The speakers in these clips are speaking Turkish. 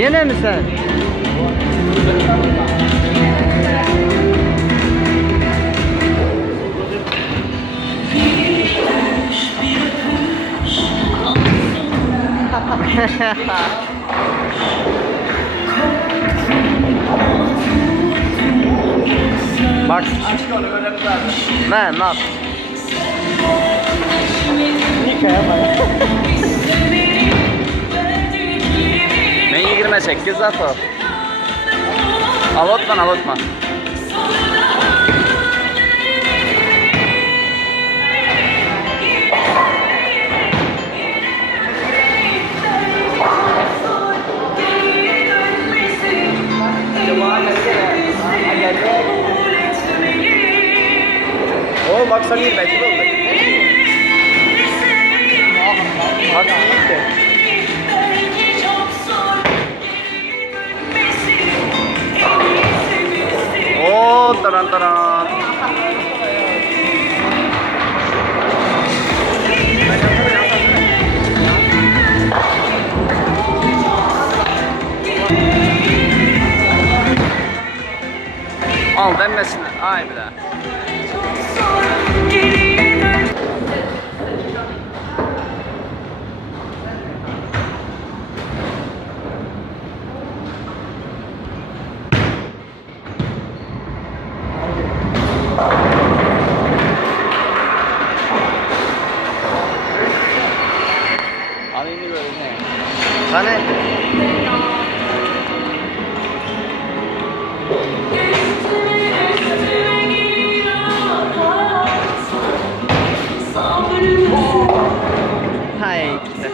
Yine mi sen? Bak. Ne? Nikaya bak. Ben 28 zaten. Alotma. O bak sana iyi belki oldu. Bak iyi de. Oo taran. Al denmesine. Ay bir daha. Alayım böyle ne? Hani? Hay işte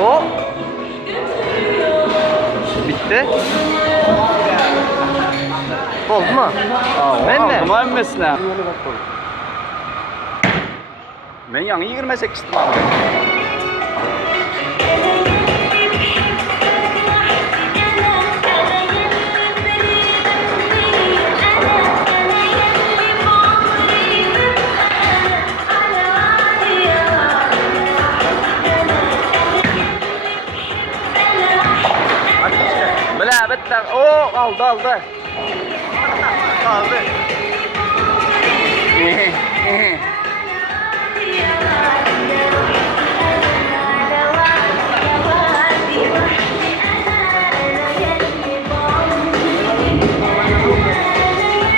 hop. Bitti. Oldu mu? Ben mi? Aldım emmesine. Ben yanı 28 istedim abi. Böyle betler. Oo aldı. Aldı.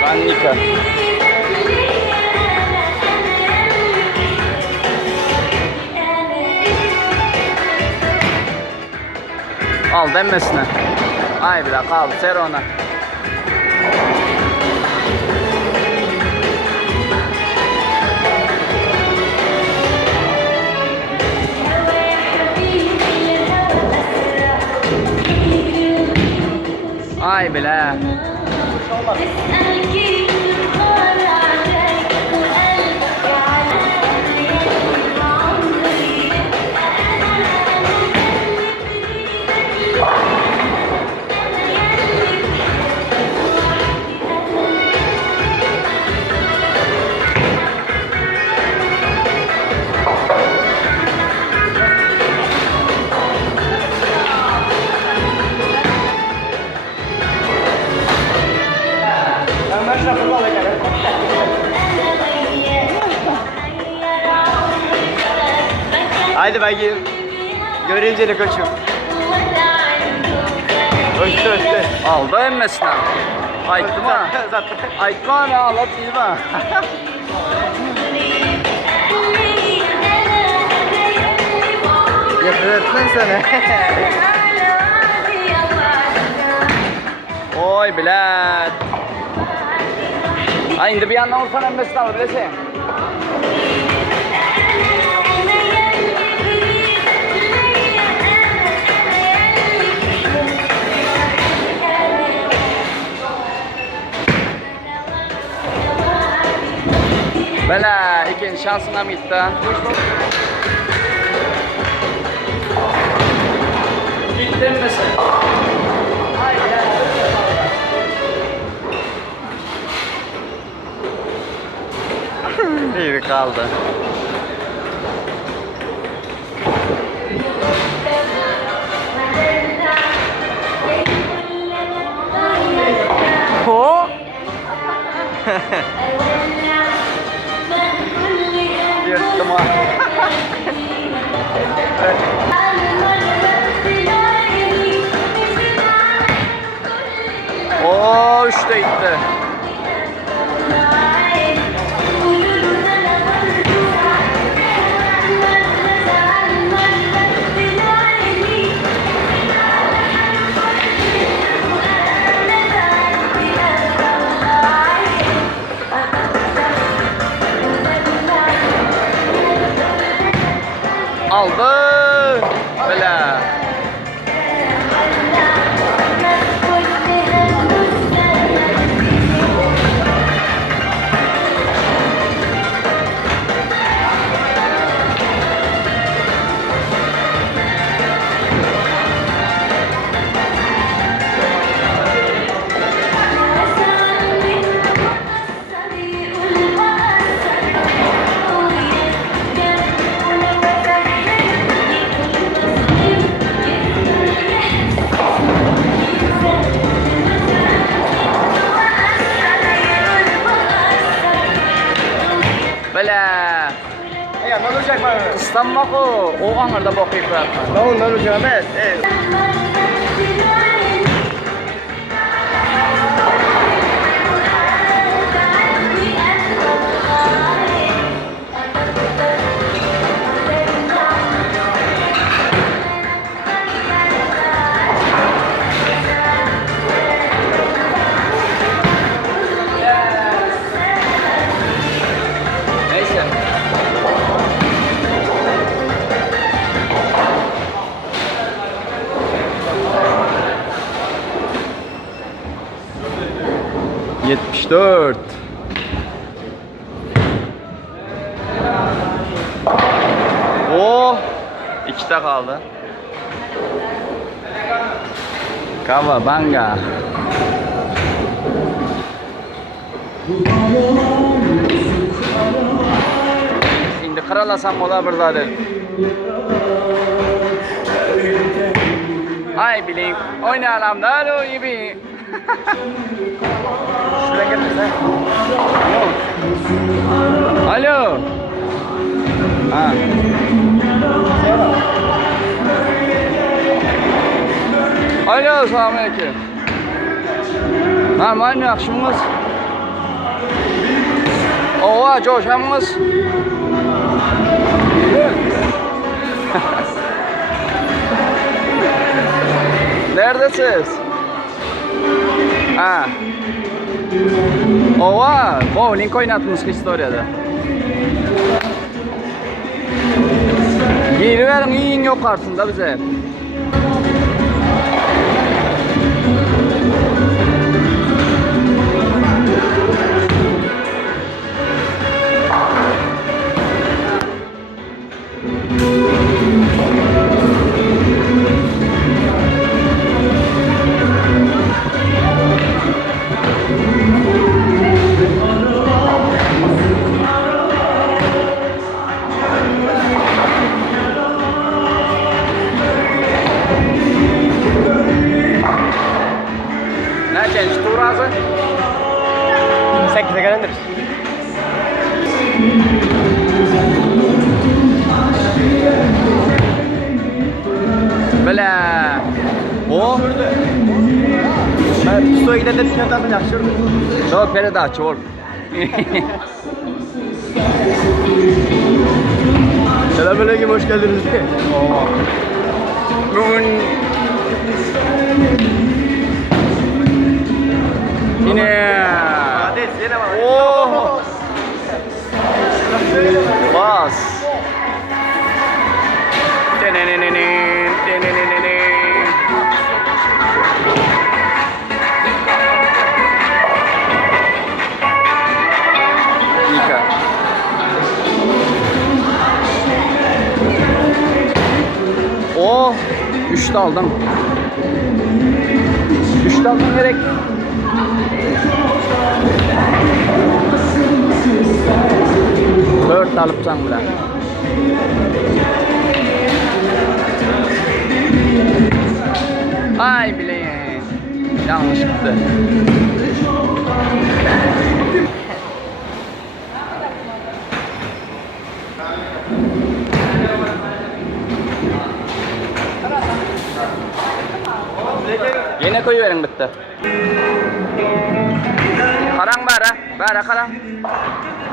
Panika. Al denmesine. Ay bir dakika al ser ona. Ay bile. Haydi bakayım. Görünce de koçum. Öştü. Aldı emmesine. Aytma. Aytma ne ağlat bilma. Yapıyorsun sana. Oy bilet. Ay indi bir yandan olsan emmesine alır bilesin. Bela ikinci şansına mı gitti? kaldı. Ho. Yırttım ha. Oo, işte gitti. Aldı. Böyle. Böyle. Ya ne olacak bana? Islanmak o. O anırda bakayım bırakma. Ne olacak ben? Neyse. Yetmiş dört. Oh, ikide kaldı. Kavabanga. Şimdi kıralasam ola buradadır. Ay bileyim, oynayalım da o gibi. Şuraya gel sen. Alo. Ha. Alo, selamünaleyküm. Normal mi yaxşımız? Ova, coşamız. Neredesiniz? Ha. Ova, bowling oynatmışsın historiada. Geri verin, yiyin yok karşısında bize. Ne genç, tur razı? 8'e gelendir. Böyle. O. Ben Pisto'ya giden de bir kağıt atın yakışır mı? Çok pere daha çok. Selamünaleyküm, hoş geldiniz. Bugün yine. Hadi yine bak. Oh. Bas. Denenenenen, denenenenen. Yıka. Oh, 3'te aldım. 3'te aldım gerek. 4 alıpsan bile. Ay bileyin. Yanlış gitti. Yine koyuverin bitti. Karang bara karang.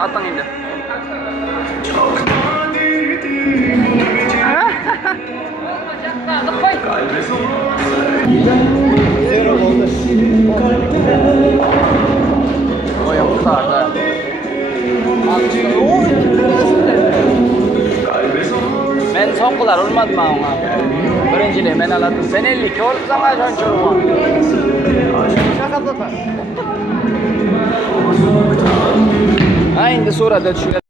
Atın indi. Oyun tutardı. Men soqqilar urmadim ona. Birinchini men aladim. Sen 52 olsan qachon urma. Ha endi so'radi tushunadi.